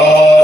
Lord.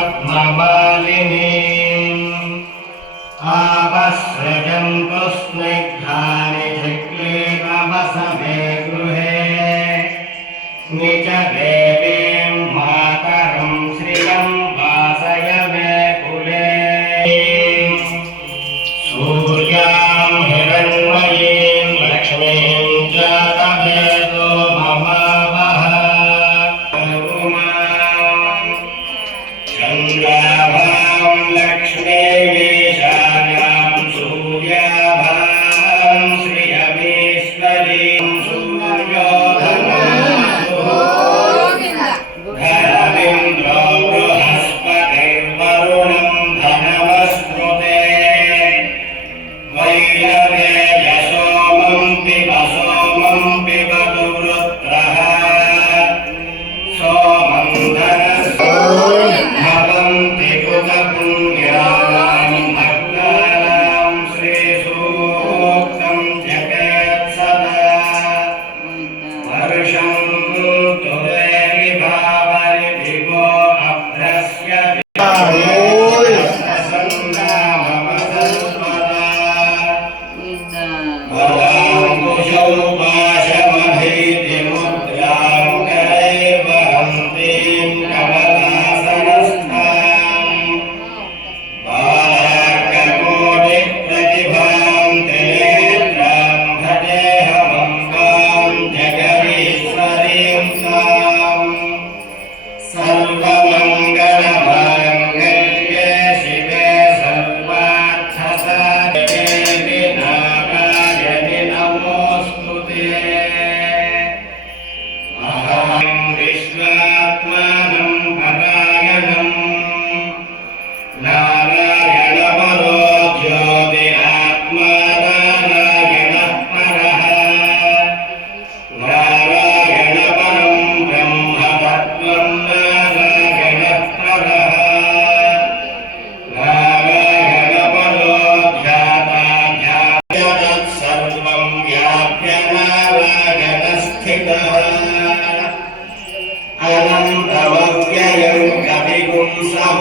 पद्ममालिनीम् आपसृजन्तु स्निग्धानि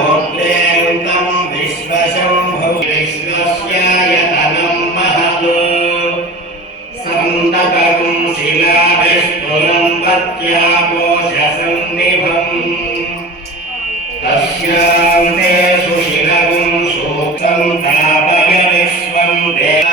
ोऽप्रेङ्कम् विश्वशम्भु विश्वस्यायतनम् महत् सन्दकम् शिलाभिस्फुरम् पत्यापोषसन्निभम् तस्यान्ते सुशिलगुम् सूक्तम् तापय विश्वम् देव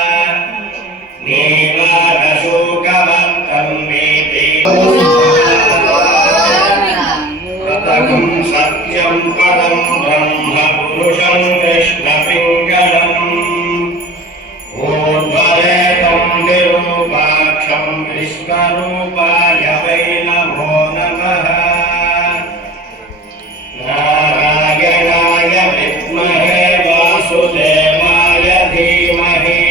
विश्वरूपाय वै नमो नमः नारायणाय विद्महे वासुदेवाय धीमहि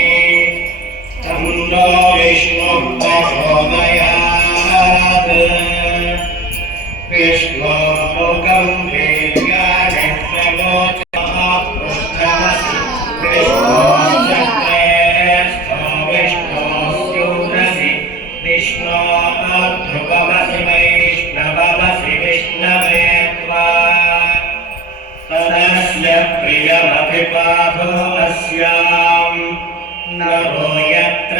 तन्नो विष्णुः प्रचोदयात् विष्णोलोकम् यस्य प्रियमभिपाभुमस्याम् नभो यत्र